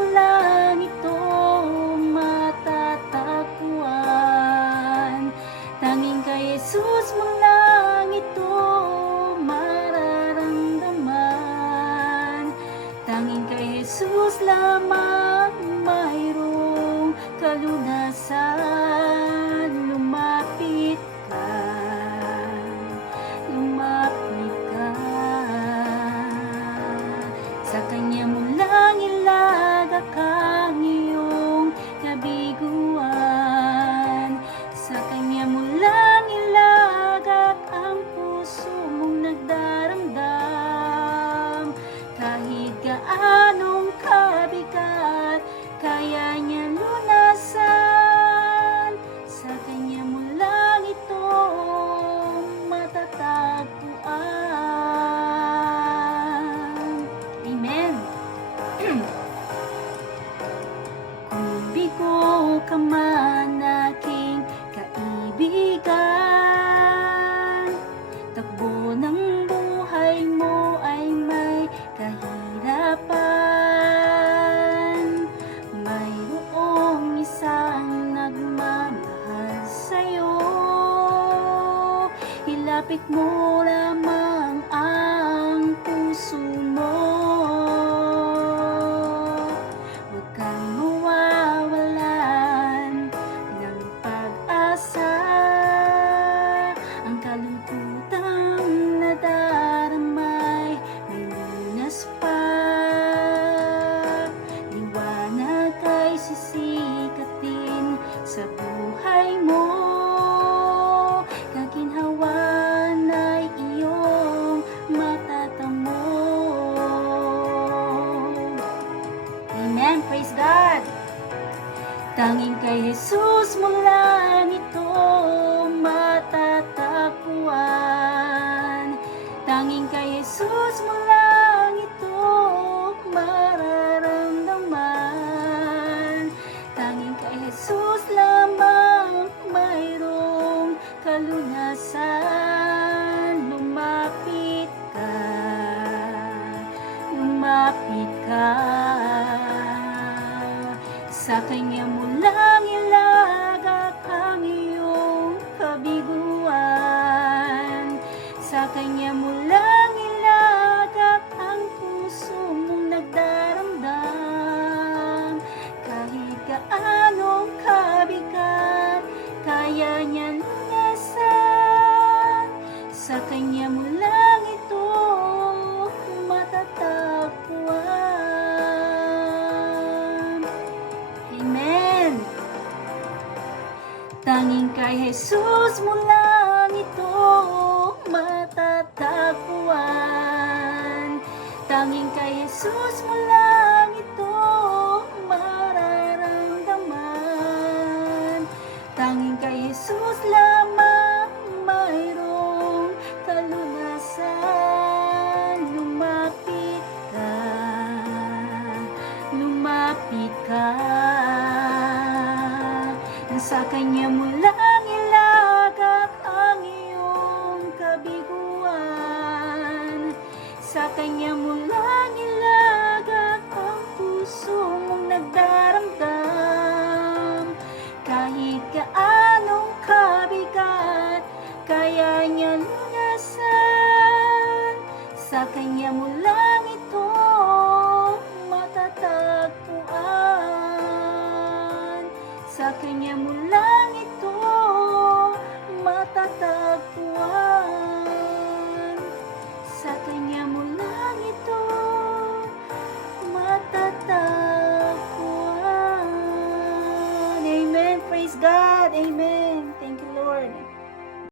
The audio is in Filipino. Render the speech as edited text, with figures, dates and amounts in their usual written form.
mo lang ito matatagpuan. Tanging kay Jesus mo lang ito mararamdaman. Tanging kay Jesus lamang mayroong kalunasan. Lumapit ka, lumapit ka. Sa Kanya mo lang ilagak ang iyong kabiguan. Sa Kanya mo lang ilagak ang puso mong nagdaramdam. Kahit gaanong kabigat, kaya niya lunasan. Sa Kanya mo lang ito matatagpuan. Amen. Kung bigo ka man aking kaibigan, takbo ng buhay mo ay may kahirapan. Mayroong isang nagmamahal sa'yo, ilapit mo lamang ang puso mo. Huwag kang mawawalan ng pag-asa. Ang kalungkutang nadaramay may lunas pa. Liwanag ay sisikatin sa buhay mo. Kaginhawan ay iyong matatamo. Amen. Praise God. Tanging kay Jesus mo lang ito matatagpuan. Tanging kay Jesus mo lang ito mararamdaman. Tanging kay Jesus lamang mayroong kalunasan. Lumapit ka, lumapit ka. Sa Kanya mo lang ilagak ang iyong kabiguan. Sa Kanya mo lang ilagak ang puso mong nagdaramdam. Kahit gaanong kabigat, kaya niya lunasan. Sa Kanya mo lang ito matatagpuan. Amen. Tanging kay Jesus mo lang ito matatagpuan. Tanging kay Jesus mo lang ito mararamdaman. Tanging kay Jesus lamang mayroong kalunasan. Lumapit ka, lumapit ka. Sa Kanya mo lang ilagak ang iyong kabiguan. Sa Kanya mo lang ilagak ang puso mong nagdaramdam. Kahit gaanong kabigat, kaya niya lunasan. Sa Kanya mo lang ito matatagpuan. Sa Kanya mo lang ito matatagpuan. Sa Kanya mo lang ito matatagpuan. Amen. Praise God. Amen.